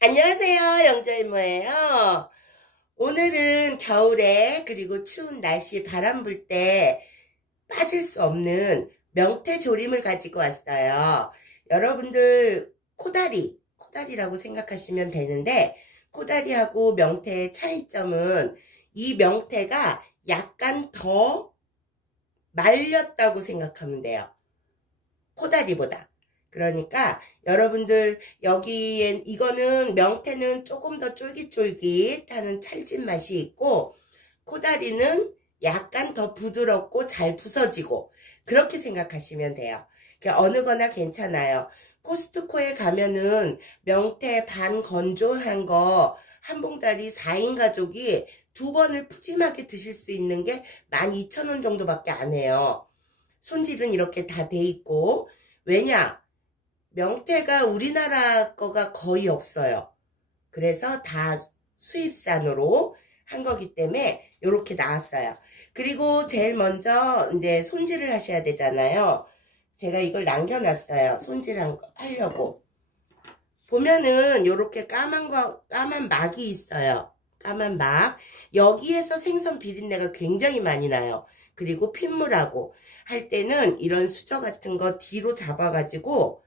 안녕하세요. 영자이모예요. 오늘은 겨울에 그리고 추운 날씨 바람 불 때 빠질 수 없는 명태 조림을 가지고 왔어요. 여러분들 코다리라고 생각하시면 되는데 코다리하고 명태의 차이점은 이 명태가 약간 더 말렸다고 생각하면 돼요. 코다리보다. 그러니까 여러분들 여기엔 이거는 명태는 조금 더 쫄깃쫄깃하는 찰진 맛이 있고 코다리는 약간 더 부드럽고 잘 부서지고 그렇게 생각하시면 돼요. 어느 거나 괜찮아요. 코스트코에 가면은 명태 반 건조한 거 한 봉다리 4인 가족이 2번을 푸짐하게 드실 수 있는 게 12,000원 정도밖에 안 해요. 손질은 이렇게 다 돼 있고 왜냐? 명태가 우리나라 거가 거의 없어요. 그래서 다 수입산으로 한 거기 때문에 이렇게 나왔어요. 그리고 제일 먼저 이제 손질을 하셔야 되잖아요. 제가 이걸 남겨놨어요. 하려고. 보면은 이렇게 까만 막이 있어요. 까만 막. 여기에서 생선 비린내가 굉장히 많이 나요. 그리고 핏물하고 할 때는 이런 수저 같은 거 뒤로 잡아가지고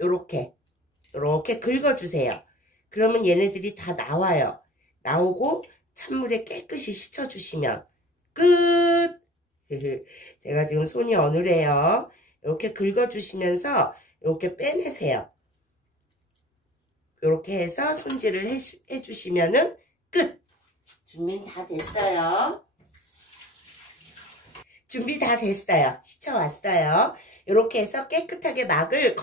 요렇게 긁어주세요. 그러면 얘네들이 다 나와요. 나오고 찬물에 깨끗이 씻어주시면 끝! 제가 지금 손이 어눌해요. 이렇게 긁어주시면서 이렇게 빼내세요. 이렇게 해서 손질을 해주시면은 끝! 준비는 다 됐어요. 준비 다 됐어요. 씻어왔어요. 이렇게 해서 깨끗하게 막을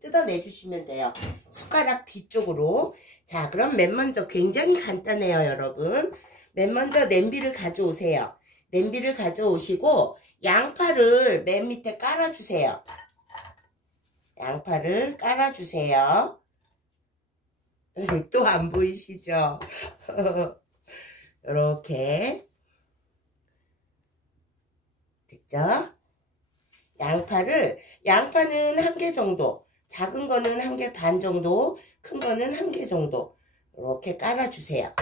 뜯어내주시면 돼요. 숟가락 뒤쪽으로. 자, 그럼 맨 먼저 굉장히 간단해요, 여러분. 맨 먼저 냄비를 가져오세요. 냄비를 가져오시고 양파를 맨 밑에 깔아주세요. 양파를 깔아주세요. 또 안 보이시죠? 이렇게. 됐죠? 양파는 1개 정도, 작은 거는 1개 반 정도, 큰 거는 1개 정도 이렇게 깔아주세요.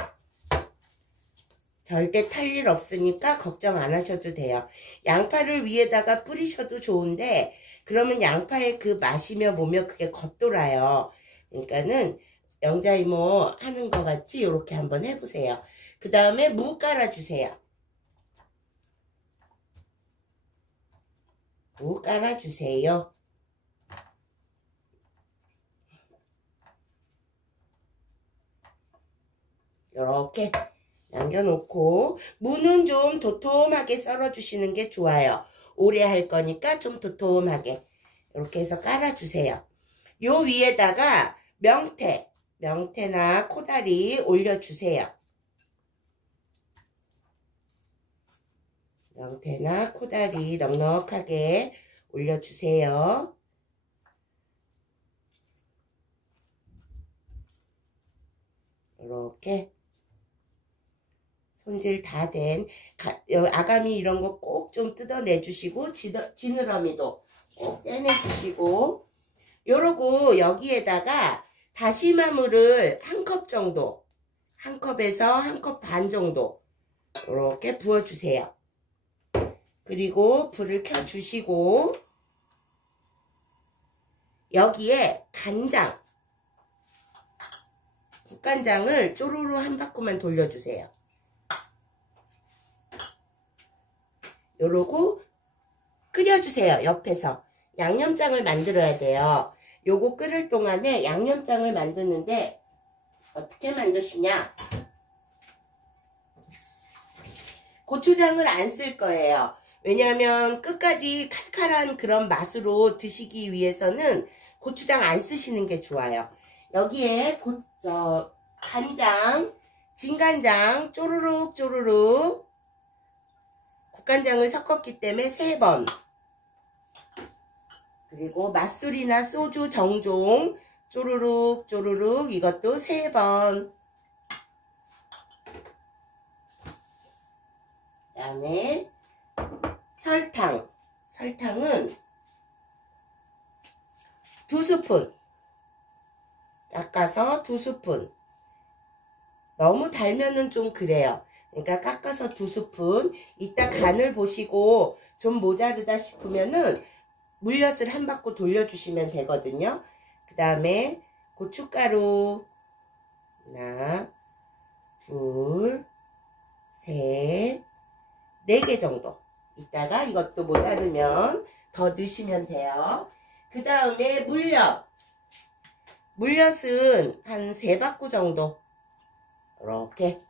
절대 탈 일 없으니까 걱정 안 하셔도 돼요. 양파를 위에다가 뿌리셔도 좋은데 그러면 양파의 그 맛이며 뭐며 그게 겉돌아요. 그러니까는 영자이모 하는 거 같이 이렇게 한번 해보세요. 그 다음에 무 깔아주세요. 무 깔아주세요. 이렇게 남겨놓고 무는 좀 도톰하게 썰어주시는 게 좋아요. 오래 할 거니까 좀 도톰하게 이렇게 해서 깔아주세요. 요 위에다가 명태나 코다리 올려주세요. 명태나 코다리 넉넉하게 올려주세요. 이렇게 손질 다 된 아가미 이런 거 꼭 좀 뜯어내 주시고 지느러미도 꼭 떼내 주시고 요러고 여기에다가 다시마물을 1컵 정도 1컵에서 1컵 반 정도 이렇게 부어주세요. 그리고 불을 켜주시고 여기에 국간장을 쪼르르 한 바퀴만 돌려주세요. 요러고 끓여주세요. 옆에서 양념장을 만들어야 돼요. 요거 끓을 동안에 양념장을 만드는데 어떻게 만드시냐? 고추장을 안 쓸 거예요. 왜냐하면 끝까지 칼칼한 그런 맛으로 드시기 위해서는 고추장 안 쓰시는 게 좋아요. 여기에 진간장 쪼르륵 국간장을 섞었기 때문에 3번 그리고 맛술이나 소주 정종 쪼르륵 이것도 3번 그 다음에 설탕은 2스푼 깎아서 2스푼. 너무 달면은 좀 그래요. 그러니까 깎아서 2스푼. 이따 간을 보시고 좀 모자르다 싶으면은 물엿을 한 바퀴 돌려주시면 되거든요. 그 다음에 고춧가루 하나, 둘, 셋, 4개 정도. 이따가 이것도 모자르면 더 넣으시면 돼요. 그 다음에 물엿. 물엿은 한 3바퀴 정도. 이렇게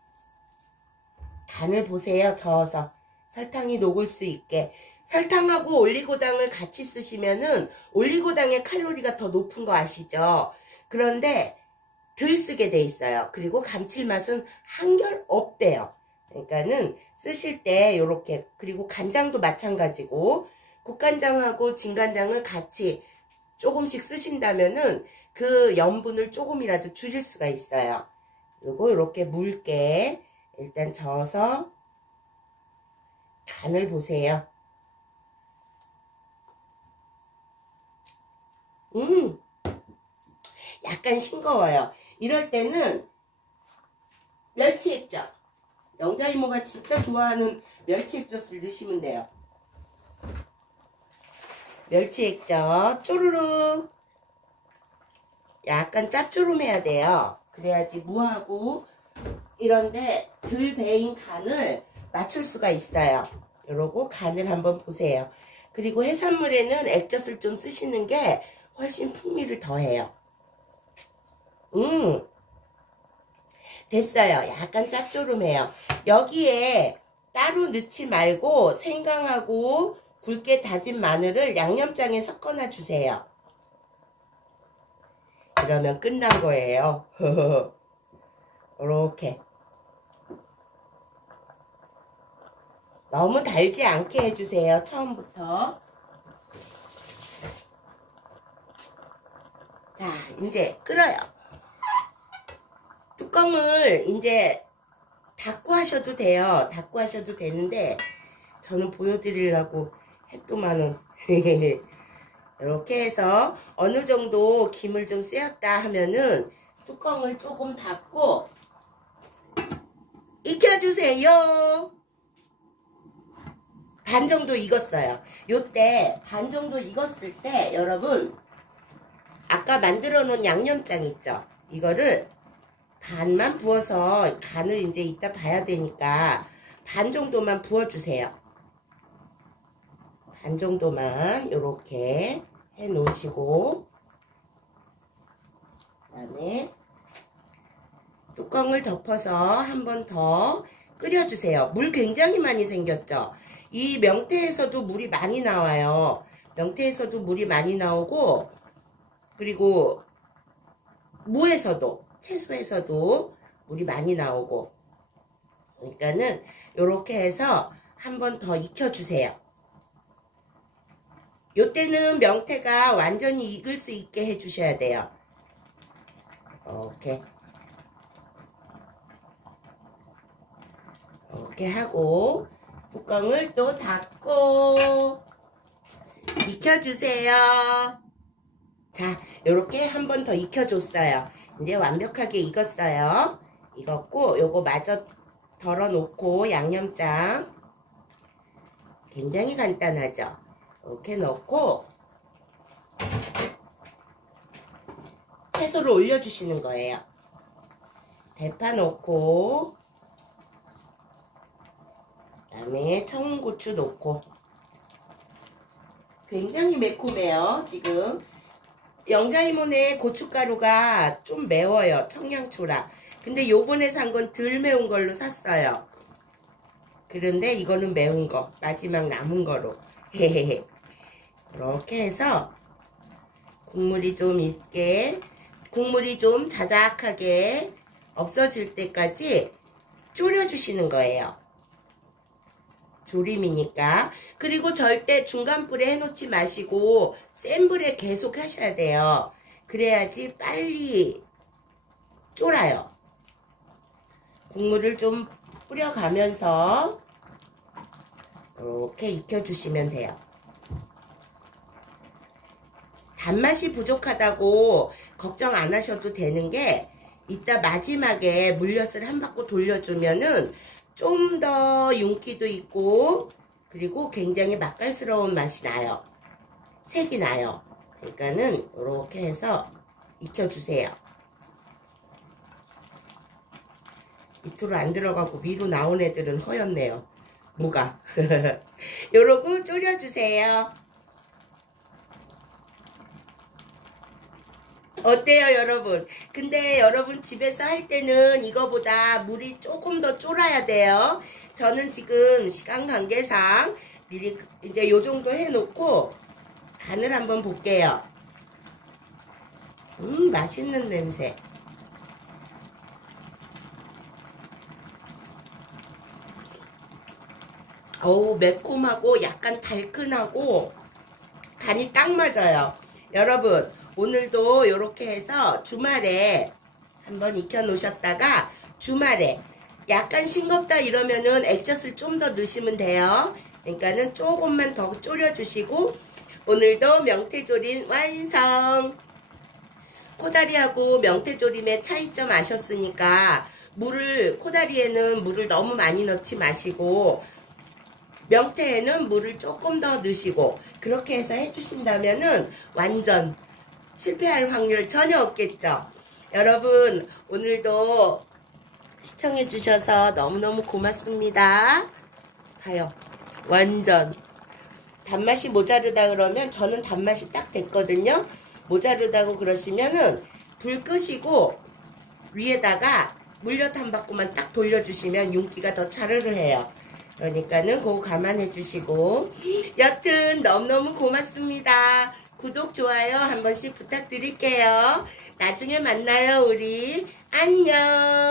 간을 보세요. 저어서 설탕이 녹을 수 있게. 설탕하고 올리고당을 같이 쓰시면은 올리고당의 칼로리가 더 높은 거 아시죠? 그런데 덜 쓰게 돼 있어요. 그리고 감칠맛은 한결 없대요. 그러니까는 쓰실 때 요렇게. 그리고 간장도 마찬가지고 국간장하고 진간장을 같이 조금씩 쓰신다면은 그 염분을 조금이라도 줄일 수가 있어요. 그리고 이렇게 묽게 일단 저어서 간을 보세요. 약간 싱거워요. 이럴 때는 멸치 액젓. 영자 이모가 진짜 좋아하는 멸치 액젓을 넣으시면 돼요. 멸치 액젓 쪼르르. 약간 짭조름해야 돼요. 그래야지 무하고 이런데 덜 배인 간을 맞출 수가 있어요. 이러고 간을 한번 보세요. 그리고 해산물에는 액젓을 좀 쓰시는 게 훨씬 풍미를 더해요. 됐어요. 약간 짭조름해요. 여기에 따로 넣지 말고 생강하고 굵게 다진 마늘을 양념장에 섞어놔 주세요. 그러면 끝난 거예요. 이렇게 너무 달지 않게 해주세요. 처음부터. 자, 이제 끓어요. 뚜껑을 이제 닫고 하셔도 돼요. 닫고 하셔도 되는데 저는 보여드리려고 했더만은 이렇게 해서 어느 정도 김을 좀 쐬었다 하면은 뚜껑을 조금 닫고 익혀주세요. 반 정도 익었어요. 요때 반 정도 익었을 때 여러분 아까 만들어 놓은 양념장 있죠? 이거를 반만 부어서 간을 이제 이따 봐야 되니까 반 정도만 부어주세요. 반 정도만 이렇게 해 놓으시고 그 다음에 뚜껑을 덮어서 한 번 더 끓여주세요. 물 굉장히 많이 생겼죠? 이 명태에서도 물이 많이 나와요. 명태에서도 물이 많이 나오고 그리고 무에서도 채소에서도 물이 많이 나오고 그러니까는 이렇게 해서 한 번 더 익혀주세요. 요때는 명태가 완전히 익을 수 있게 해주셔야 돼요. 이렇게 하고 뚜껑을 또 닫고 익혀주세요. 자, 요렇게 한 번 더 익혀줬어요. 이제 완벽하게 익었어요. 익었고 요거 마저 덜어놓고 양념장 굉장히 간단하죠. 이렇게 넣고 채소를 올려주시는 거예요. 대파 넣고 그 다음에 청고추 넣고 굉장히 매콤해요. 지금 영자이모네 고춧가루가 좀 매워요. 청양초라. 근데 요번에 산 건 덜 매운 걸로 샀어요. 그런데 이거는 매운 거. 마지막 남은 거로. 헤헤헤. 이렇게 해서 국물이 좀 있게 국물이 좀 자작하게 없어질 때까지 졸여주시는 거예요. 조림이니까. 그리고 절대 중간불에 해놓지 마시고 센 불에 계속 하셔야 돼요. 그래야지 빨리 쫄아요. 국물을 좀 뿌려가면서 이렇게 익혀주시면 돼요. 단맛이 부족하다고 걱정 안 하셔도 되는 게 이따 마지막에 물엿을 한 바퀴 돌려주면은 좀 더 윤기도 있고 그리고 굉장히 맛깔스러운 맛이 나요. 색이 나요. 그러니까는 이렇게 해서 익혀주세요. 밑으로 안 들어가고 위로 나온 애들은 허였네요. 뭐가? 요러고 졸여주세요. 어때요 여러분? 근데 여러분 집에서 할 때는 이거보다 물이 조금 더 쫄아야 돼요. 저는 지금 시간 관계상 미리 이제 요 정도 해놓고 간을 한번 볼게요. 맛있는 냄새. 어우, 매콤하고 약간 달큰하고 간이 딱 맞아요. 여러분 오늘도 이렇게 해서 주말에 한번 익혀 놓으셨다가 주말에 약간 싱겁다 이러면은 액젓을 좀 더 넣으시면 돼요. 그러니까는 조금만 더 졸여주시고 오늘도 명태조림 완성. 코다리하고 명태조림의 차이점 아셨으니까 코다리에는 물을 너무 많이 넣지 마시고 명태에는 물을 조금 더 넣으시고 그렇게 해서 해주신다면은 완전 실패할 확률 전혀 없겠죠. 여러분 오늘도 시청해주셔서 너무너무 고맙습니다. 봐요. 완전 단맛이 모자르다 그러면 저는 단맛이 딱 됐거든요. 모자르다고 그러시면은 불 끄시고 위에다가 물엿 한 바퀴만 딱 돌려주시면 윤기가 더 차르르 해요. 그러니까는 그거 감안해 주시고 여튼 너무너무 고맙습니다. 구독, 좋아요 한 번씩 부탁드릴게요. 나중에 만나요 우리. 안녕.